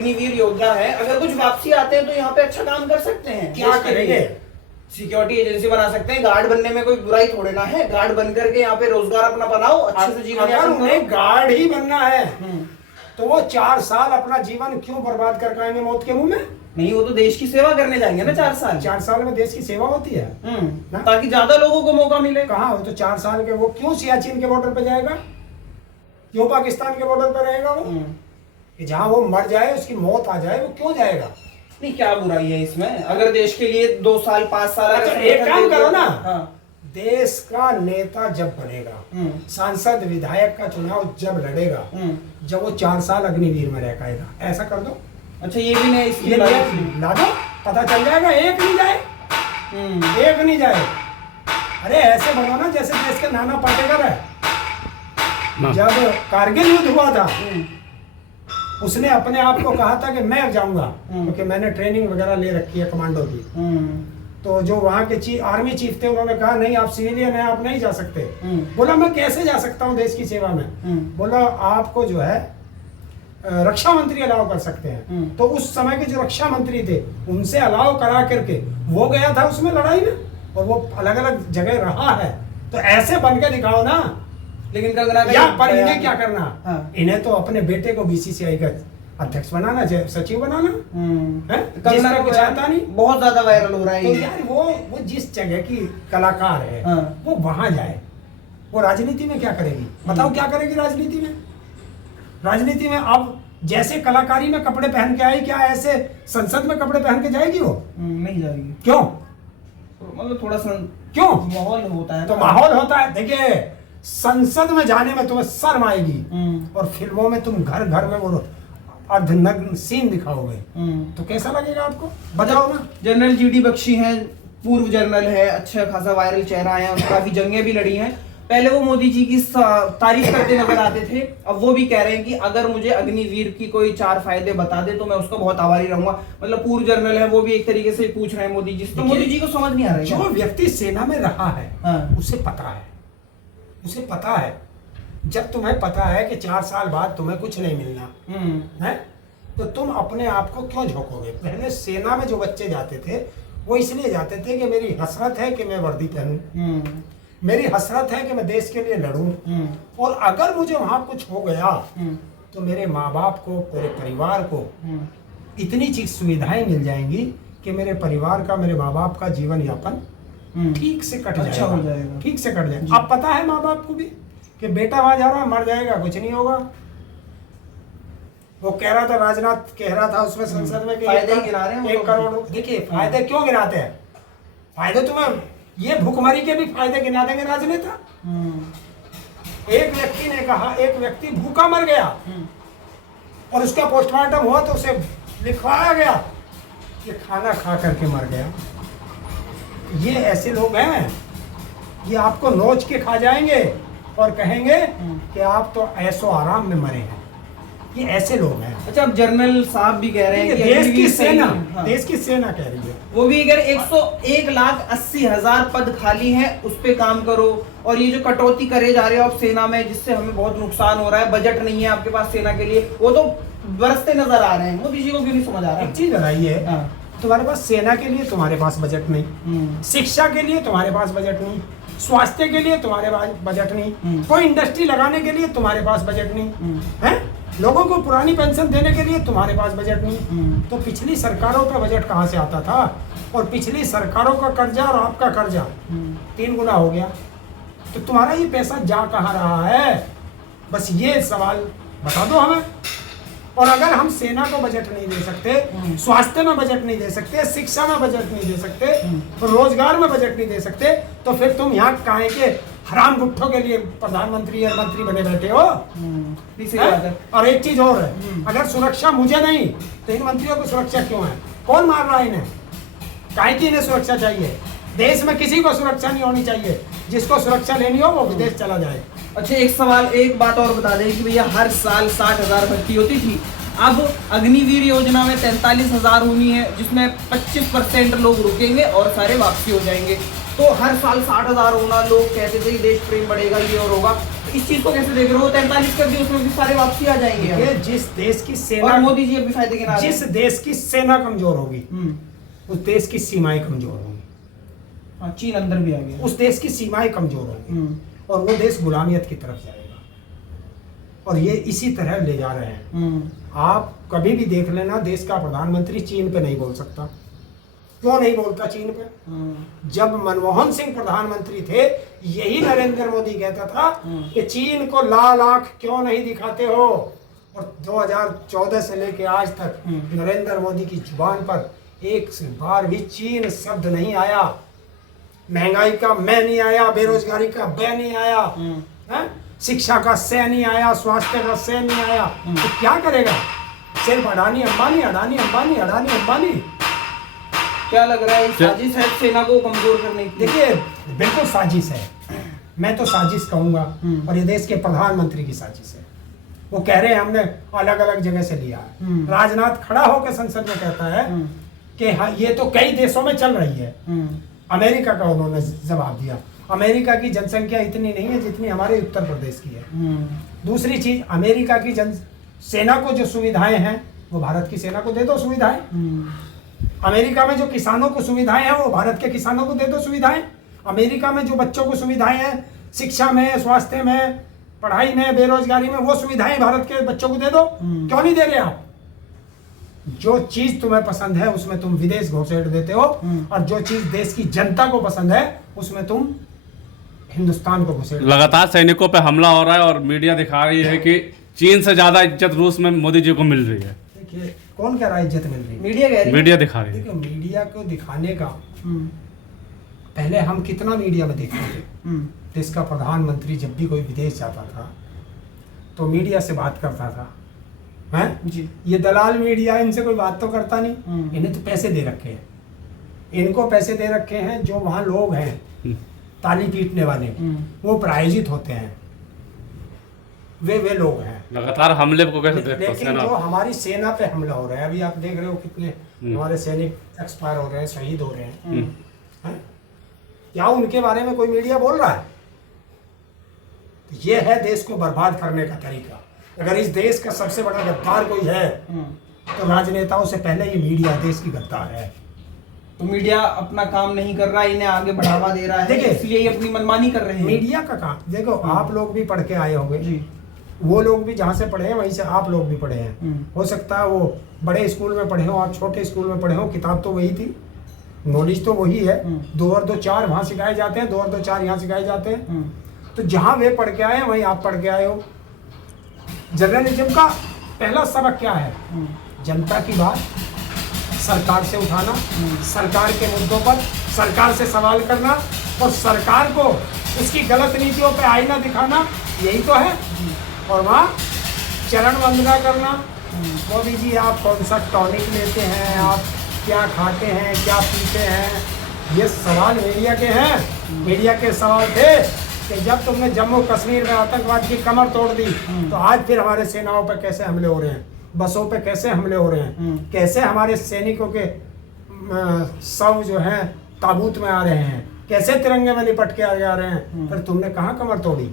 अग्निवीर योद्धा है, अगर कुछ वापसी आते हैं तो यहाँ पे अच्छा काम कर सकते हैं। क्या करेंगे? सिक्योरिटी एजेंसी बना सकते हैं। गार्ड बनने में कोई बुराई थोड़े ना है। गार्ड बन करके यहाँ पे रोजगार अपना बनाओ, अच्छे से जीवन अगर उन्हें गार्ड ही बनना है हम्म। तो वो 4 साल अपना जीवन क्यों बर्बाद कर आएंगे मौत के मुंह में? नहीं, वो तो देश की सेवा करने जाएंगे ना 4 साल। 4 साल में देश की सेवा होती है ना? ताकि ज्यादा लोगों को मौका मिले। कहाँ हो तो 4 साल के वो क्यों सियाचिन के बॉर्डर पे जाएगा? क्यों पाकिस्तान के बॉर्डर पे रहेगा वो? कि जहाँ वो मर जाए, उसकी मौत आ जाए, वो क्यों जाएगा? नहीं, क्या बुराई है इसमें? अगर देश के लिए 2 साल 5 साल अच्छा, एक काम करो ना। हाँ। देश का नेता जब बनेगा, सांसद विधायक का चुनाव जब लड़ेगा, जब वो 4 साल अग्निवीर में रह पाएगा, ऐसा कर दो। अच्छा, ये भी नहीं इसकी ये ला दो, पता चल जाएगा। एक नहीं जाए, एक नहीं जाए। अरे ऐसे बनो ना जैसे देश के नाना पाटेकर है। जब कारगिल युद्ध हुआ था, उसने अपने आप को कहा था कि मैं जाऊंगा, क्योंकि मैंने ट्रेनिंग वगैरह ले रखी है कमांडो की। तो जो वहाँ के आर्मी चीफ थे, उन्होंने कहा नहीं, आप सिविलियन हैं, आप नहीं जा सकते। बोला मैं कैसे जा सकता हूँ देश की सेवा में? बोला आपको जो है रक्षा मंत्री अलाउ कर सकते हैं। तो उस समय के जो रक्षा मंत्री थे, उनसे अलाउ करा करके वो गया था उसमें लड़ाई में, और वो अलग अलग जगह रहा है। तो ऐसे बन के दिखाओ ना। लेकिन कंगना का या पर इन्हें क्या करना? हाँ। इन्हें तो अपने बेटे को बीसीसीआई का अध्यक्ष बनाना, सचिव बनाना है। कंगना को चाहता नहीं, बहुत ज्यादा वायरल हो रहा है। तो यार वो जिस जगह की कलाकार है, वो वहां जाए। वो राजनीति में क्या करेगी? बताओ क्या करेगी राजनीति में? राजनीति में अब जैसे कलाकारी में कपड़े पहन के आई, क्या ऐसे संसद में कपड़े पहन के जाएगी वो? नहीं जाएगी। क्यों? मतलब थोड़ा क्यों माहौल होता है। तो माहौल होता है। देखिए, संसद में जाने में तुम्हें शर्म आएगी, और फिल्मों में तुम घर घर में वो अर्धनग्न सीन दिखाओगे, तो कैसा लगेगा आपको? बताओ ना। जनरल जीडी बख्शी हैं, पूर्व जनरल है, अच्छा खासा वायरल चेहरा है, और काफी जंगें भी लड़ी हैं। पहले वो मोदी जी की तारीफ करते नजर आते थे, अब वो भी कह रहे हैं कि अगर मुझे अग्निवीर की कोई 4 फायदे बता दे तो मैं उसका बहुत आभारी रहूंगा। मतलब पूर्व जनरल है, वो भी एक तरीके से पूछ रहे हैं मोदी जी से। तो मोदी जी को समझ नहीं आ रहा है। जो व्यक्ति सेना में रहा है, उसे पता है, उसे पता है। जब तुम्हें पता है कि 4 साल बाद तुम्हें कुछ नहीं मिलना है, तो तुम अपने आप को क्यों झोंकोगे? पहले सेना में जो बच्चे जाते थे, वो इसलिए जाते थे कि मेरी हसरत है कि मैं वर्दी पहनूं, मेरी हसरत है कि मैं देश के लिए लड़ूं, और अगर मुझे वहां कुछ हो गया तो मेरे माँ बाप को, मेरे परिवार को इतनी चीज सुविधाएं मिल जाएंगी कि मेरे परिवार का, मेरे माँ बाप का जीवन यापन ठीक से कट अच्छा हो जाएगा, ठीक से कट जाएगा। अब पता है माँ बाप को भी कि बेटा वहां जा रहा है, मर जाएगा, कुछ नहीं होगा। वो कह रहा था, राजनाथ कह रहा था उसमें संसद में कि फायदे गिना रहे हैं 1 करोड़। देखिए, फायदे क्यों गिनाते हैं? फायदे तुम्हें ये भूखमरी के भी फायदे गिना देंगे राजनेता। एक व्यक्ति ने कहा, एक व्यक्ति भूखा मर गया, और उसका पोस्टमार्टम हुआ तो उसे लिखवाया गया कि खाना खा करके मर गया। ये ऐसे लोग हैं, ये आपको नोच के खा जाएंगे और कहेंगे कि आप तो ऐसो आराम में मरे हैं। ये ऐसे लोग हैं। अच्छा, अब जनरल साहब भी कह रहे हैं कि देश की सेना, हाँ। देश की सेना कह रही है, वो भी अगर 1,80,000 पद खाली हैं, उस पे काम करो। और ये जो कटौती करे जा रहे हो आप सेना में, जिससे हमें बहुत नुकसान हो रहा है, बजट नहीं है आपके पास सेना के लिए, वो तो बरसते नजर आ रहे हैं। मोदी जी को क्यों नहीं समझ आ रहा? एक चीज बताइए, तुम्हारे पास सेना के लिए तुम्हारे पास बजट नहीं, शिक्षा के लिए तुम्हारे पास बजट नहीं, स्वास्थ्य के लिए तुम्हारे पास बजट नहीं, कोई इंडस्ट्री लगाने के लिए तुम्हारे पास बजट नहीं है, लोगों को पुरानी पेंशन देने के लिए तुम्हारे पास बजट नहीं। तो पिछली सरकारों का बजट कहाँ से आता था? और पिछली सरकारों का कर्जा और आपका कर्जा 3 गुना हो गया। तो तुम्हारा ये पैसा जा कहाँ रहा है? बस ये सवाल बता दो हमें। और अगर हम सेना को बजट नहीं दे सकते, स्वास्थ्य में बजट नहीं दे सकते, शिक्षा में बजट नहीं दे सकते, रोजगार में बजट नहीं दे सकते, तो फिर तुम यहाँ काहे के हराम गुट्ठों के लिए प्रधानमंत्री या मंत्री बने बैठे हो? और एक चीज और है, अगर सुरक्षा मुझे नहीं तो इन मंत्रियों को सुरक्षा क्यों है? कौन मार रहा है इन्हें? काहे की इन्हें सुरक्षा चाहिए? देश में किसी को सुरक्षा नहीं होनी चाहिए। जिसको सुरक्षा लेनी हो वो विदेश चला जाए। अच्छा, एक बात और बता दें कि भैया हर साल 60,000 भर्ती होती थी, अब अग्निवीर योजना में 43,000 होनी है, जिसमें 25% लोग रुकेंगे और सारे वापसी हो जाएंगे। तो हर साल 60,000 होना, लोग कहते थे कि देश प्रेम बढ़ेगा, ये और होगा, इस चीज को कैसे देख रहे हो? 43 कर दिए, उसमें भी सारे वापसी आ जाएंगे। ये जिस देश की और सेना, मोदी जी अभी फायदे के नाम जिस देश की सेना कमजोर होगी उस देश की सीमाएं कमजोर होंगी। हाँ, चीन अंदर भी आ गया। उस देश की सीमाएं कमजोर होंगी और वो देश गुलामियत की तरफ जाएगा। और ये इसी तरह ले जा रहे हैं। आप कभी भी देख लेना, देश का प्रधानमंत्री चीन पे नहीं बोल सकता। क्यों नहीं बोलता चीन पे? जब मनमोहन सिंह प्रधानमंत्री थे, यही नरेंद्र मोदी कहता था कि चीन को लाल आंख क्यों नहीं दिखाते हो। और 2014 से लेके आज तक नरेंद्र मोदी की जुबान पर एक बार भी चीन शब्द नहीं आया। महंगाई का मैं नहीं आया, बेरोजगारी का बै नहीं आया, शिक्षा का से नहीं आया, स्वास्थ्य का से नहीं आया। तो क्या करेगा? सिर्फ अडानी अंबानी, अडानी अंबानी, अडानी अंबानी। क्या लग रहा है, साजिश है सेना को कमजोर करने की? देखिए, बिल्कुल साजिश है। मैं तो साजिश कहूंगा और ये देश के प्रधानमंत्री की साजिश है। वो कह रहे हैं हमने अलग अलग जगह से लिया है। राजनाथ खड़ा होकर संसद में कहता है कि हाँ, ये तो कई देशों में चल रही है। अमेरिका का उन्होंने जवाब दिया। अमेरिका की जनसंख्या इतनी नहीं है जितनी हमारे उत्तर प्रदेश की है। दूसरी चीज, अमेरिका की सेना को जो सुविधाएं हैं वो भारत की सेना को दे दो सुविधाएं। अमेरिका में जो किसानों को सुविधाएं हैं वो भारत के किसानों को दे दो सुविधाएं। अमेरिका में जो बच्चों को सुविधाएं हैं, शिक्षा में, स्वास्थ्य में, पढ़ाई में, बेरोजगारी में, वो सुविधाएं भारत के बच्चों को दे दो। क्यों नहीं दे रहे आप? जो चीज तुम्हें पसंद है उसमें तुम विदेश घुसेड़ देते हो और जो चीज देश की जनता को पसंद है उसमें तुम हिंदुस्तान को घुसेड़। लगातार सैनिकों पे हमला हो रहा है और मीडिया दिखा रही है कि चीन से ज्यादा इज्जत रूस में मोदी जी को मिल रही है। देखिए, कौन कह रहा है इज्जत मिल रही है? मीडिया कह रही है। मीडिया दिखा रही है। देखिए, मीडिया को दिखाने का पहले हम कितना मीडिया में देखते थे। देश का प्रधानमंत्री जब भी कोई विदेश जाता था तो मीडिया से बात करता था, हैं जी। ये दलाल मीडिया, इनसे कोई बात तो करता नहीं। इन्हें तो पैसे दे रखे हैं, इनको पैसे दे रखे हैं। जो वहाँ लोग हैं ताली पीटने वाले, वो प्रायोजित होते हैं, वे लोग हैं। लगातार हमले को कैसे देखते हो? लेकिन जो हमारी सेना पे हमला हो रहा है, अभी आप देख रहे हो कितने हमारे सैनिक एक्सपायर हो रहे हैं, शहीद हो रहे हैं। क्या उनके बारे में कोई मीडिया बोल रहा है? तो ये है देश को बर्बाद करने का तरीका। अगर इस देश का सबसे बड़ा गद्दार कोई है तो राजनेताओं से पहले ये मीडिया देश की गद्दार है। तो मीडिया अपना काम नहीं कर रहा है, इन्हें आगे बढ़ावा दे रहा है, देखिए, इसलिए ये अपनी मनमानी कर रहे हैं। मीडिया का काम देखो, आप लोग भी पढ़ के आए होंगे जी, वो लोग भी जहाँ से पढ़े हैं वहीं से आप लोग भी पढ़े हैं। हो सकता है वो बड़े स्कूल में पढ़े हो, आप छोटे स्कूल में पढ़े हो, किताब तो वही थी, नॉलेज तो वही है। 2 और 2 4 वहाँ सिखाए जाते हैं, 2 और 2 4 यहाँ सिखाए जाते हैं। तो जहाँ वे पढ़ के आए हैं वहीं आप पढ़ के आए हो। जर्नलिज्म का पहला सबक क्या है? जनता की बात सरकार से उठाना, सरकार के मुद्दों पर सरकार से सवाल करना और सरकार को उसकी गलत नीतियों पे आईना दिखाना, यही तो है। और वहाँ चरण वंदना करना। मोदी जी, आप कौन सा टॉनिक लेते हैं, आप क्या खाते हैं, क्या पीते हैं, ये सवाल मीडिया के हैं। मीडिया के सवाल थे कि जब तुमने जम्मू कश्मीर में आतंकवाद की कमर तोड़ दी तो आज फिर हमारे सेनाओं पर कैसे हमले हो रहे हैं, बसों पे कैसे हमले हो रहे हैं, कैसे हमारे सैनिकों के शव जो हैं ताबूत में आ रहे हैं, कैसे तिरंगे में लिपट के आ रहे हैं। फिर तुमने कहाँ कमर तोड़ी?